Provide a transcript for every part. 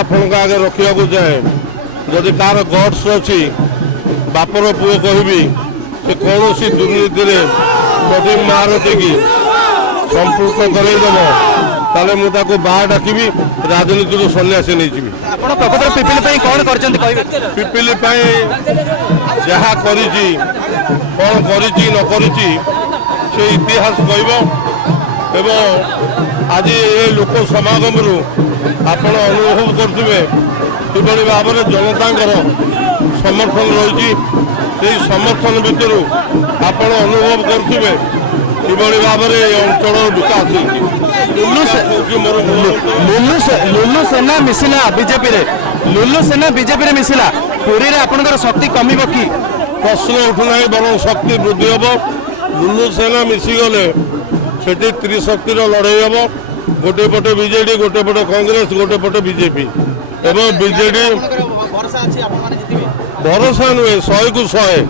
ଆପଣଙ୍କ ଆଗେ ରଖିବାକୁ ଚାହେଁ ଯଦି କାହାର ଗଟ୍ସ ଅଛି ବାପର ପୁଅ କହିବି ସେ କୌଣସି ଦୁର୍ନୀତିରେ ପ୍ରଦୀପ ମହାରଥୀକି ସମ୍ପୃକ୍ତ କରାଇଦେବ ତାହେଲେ ମୁଁ ତାକୁ ବାହା ଡାକିବି ରାଜନୀତିରୁ ସନ୍ନ୍ୟାସୀ ନେଇଯିବି। ଆପଣ ପ୍ରକୃତରେ ପିପିଲି ପାଇଁ କ'ଣ କରିଛନ୍ତି କହିବେ? ପିପିଲି ପାଇଁ ଯାହା କରିଛି କ'ଣ କରିଛି ନ କରିଛି ସେ ଇତିହାସ କହିବ ଏବଂ ଆଜି ଏ ଲୋକ ସମାଗମରୁ ଆପଣ ଅନୁଭବ କରୁଥିବେ କିଭଳି ଭାବରେ ଜନତାଙ୍କର ସମର୍ଥନ ରହିଛି। ସେହି ସମର୍ଥନ ଭିତରୁ ଆପଣ ଅନୁଭବ କରୁଥିବେ କିଭଳି ଭାବରେ ଏ ଅଞ୍ଚଳର ବିକାଶ ହେଇଛି। ଲୁଲୁ ସେନା ମିଶିଲା ବିଜେପିରେ, ଲୁଲୁ ସେନା ବିଜେପିରେ ମିଶିଲା, ପୁରୀରେ ଆପଣଙ୍କର ଶକ୍ତି କମିବ କି? ପ୍ରଶ୍ନ ଉଠୁନାହିଁ ବରଂ ଶକ୍ତି ବୃଦ୍ଧି ହେବ। ଲୁଲୁ ସେନା ମିଶିଗଲେ ସେଠି ତ୍ରିଶକ୍ତିର ଲଢ଼େଇ ହେବ। ଗୋଟେ ପଟେ ବିଜେଡି, ଗୋଟେ ପଟେ କଂଗ୍ରେସ, ଗୋଟେ ପଟେ ବିଜେପି ଏବଂ ବିଜେଡି ଭରସା ନୁହେଁ 100କୁ 100।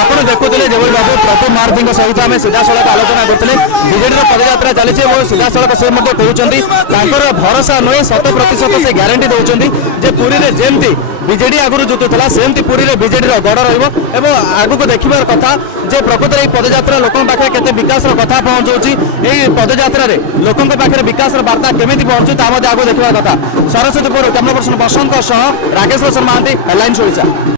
ଆପଣ ଦେଖୁଥିଲେ ଯେଭଳି ଭାବେ ପ୍ରଦୀପ ମହାରଥୀଙ୍କ ସହିତ ଆମେ ସିଧାସଳଖ ଆଲୋଚନା କରୁଥିଲେ। ବିଜେଡିର ପଦଯାତ୍ରା ଚାଲିଛି ଏବଂ ସିଧାସଳଖ ସେ ମଧ୍ୟ କହୁଛନ୍ତି ତାଙ୍କର ଭରସା ନୁହେଁ 100% ସେ ଗ୍ୟାରେଣ୍ଟି ଦେଉଛନ୍ତି ଯେ ପୁରୀରେ ଯେମିତି ବିଜେଡି ଆଗରୁ ଜିତୁଥିଲା ସେମିତି ପୁରୀରେ ବିଜେଡିର ଗଡ଼ ରହିବ ଏବଂ ଆଗକୁ ଦେଖିବାର କଥା ଯେ ପ୍ରକୃତରେ ଏହି ପଦଯାତ୍ରା ଲୋକଙ୍କ ପାଖରେ କେତେ ବିକାଶର କଥା ପହଞ୍ଚାଉଛି, ଏହି ପଦଯାତ୍ରାରେ ଲୋକଙ୍କ ପାଖରେ ବିକାଶର ବାର୍ତ୍ତା କେମିତି ପହଞ୍ଚୁଛି ତାହା ମଧ୍ୟ ଆଗକୁ ଦେଖିବା କଥା। ସରସ୍ୱତୀପୁର କ୍ୟାମେରା ପର୍ସନ ବସନ୍ତଙ୍କ ସହ ରାକେଶ ମହାନ୍ତି, ହେଡଲାଇନ୍ସ ଓଡ଼ିଶା।